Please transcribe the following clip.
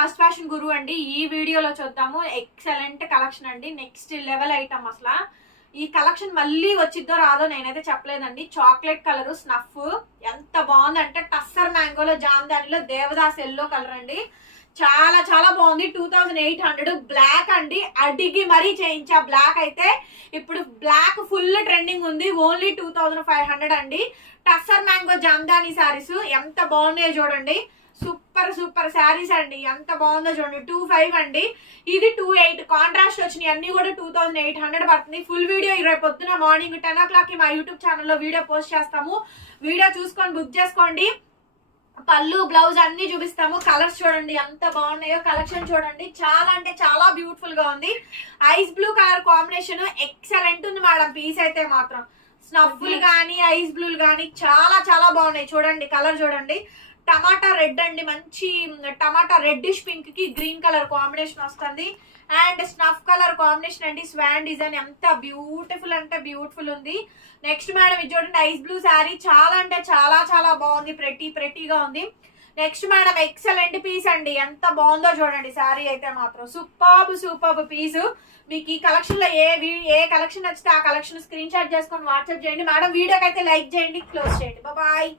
Must fashion గురు అండి. ఈ వీడియోలో చూద్దాము ఎక్సలెంట్ కలెక్షన్ అండి, నెక్స్ట్ లెవెల్ ఐటమ్. అసలు ఈ కలెక్షన్ మళ్ళీ వచ్చిద్దో రాదో నేనైతే చెప్పలేదండి. చాక్లెట్ కలర్ స్నఫ్ ఎంత బాగుందంటే టస్సర్ మ్యాంగోలో, జామ్దానిలో దేవదాస్ ఎల్లో కలర్ అండి. చాలా చాలా బాగుంది. 2800 బ్లాక్ అండి. అడిగి మరీ చేయించా బ్లాక్ అయితే. ఇప్పుడు బ్లాక్ ఫుల్ ట్రెండింగ్ ఉంది. ఓన్లీ 2500 అండి. టస్సర్ మ్యాంగో జామ్దాని శారీస్ ఎంత బాగున్నాయో చూడండి. సూపర్ సూపర్ శారీస్ అండి, ఎంత బాగుందో చూడండి. 25 అండి, ఇది 28. కాంట్రాస్ట్ వచ్చినాయి అన్ని కూడా 2800 పడుతుంది. ఫుల్ వీడియో రేపు పొద్దున మార్నింగ్ 10 o'clock మా యూట్యూబ్ ఛానల్లో వీడియో పోస్ట్ చేస్తాము. వీడియో చూసుకొని బుక్ చేసుకోండి. పళ్ళు బ్లౌజ్ అన్ని చూపిస్తాము. కలర్స్ చూడండి ఎంత బాగున్నాయో, కలెక్షన్ చూడండి చాలా అంటే చాలా బ్యూటిఫుల్ గా ఉంది. Ice blue colour combination excellent ఉంది మేడం. పీస్ అయితే మాత్రం స్నఫ్లు కానీ ఐస్ బ్లూలు కానీ చాలా చాలా బాగున్నాయి. చూడండి కలర్ చూడండి. టమాటా రెడ్ అండి, మంచి టమాటా రెడ్డిష్ పింక్ కి గ్రీన్ కలర్ కాంబినేషన్ వస్తుంది. అండ్ స్నఫ్ కలర్ కాంబినేషన్ అండి. స్వాన్ డిజైన్ ఎంత బ్యూటిఫుల్ అంటే బ్యూటిఫుల్ ఉంది. నెక్స్ట్ మేడం ఇది చూడండి, ఐస్ బ్లూ శారీ చాలా అంటే చాలా చాలా బాగుంది. ప్రెటీగా ఉంది. నెక్స్ట్ మేడం ఎక్సలెంట్ పీస్ అండి, ఎంత బాగుందో చూడండి. శారీ అయితే మాత్రం సూపర్ పీస్. మీకు ఈ కలెక్షన్ లో ఏ కలెక్షన్ నచ్చితే ఆ కలెక్షన్ స్క్రీన్ షాట్ చేసుకొని వాట్సాప్ చేయండి మేడం. వీడియోకి అయితే లైక్ చేయండి, క్లోజ్ చేయండి. బాయ్.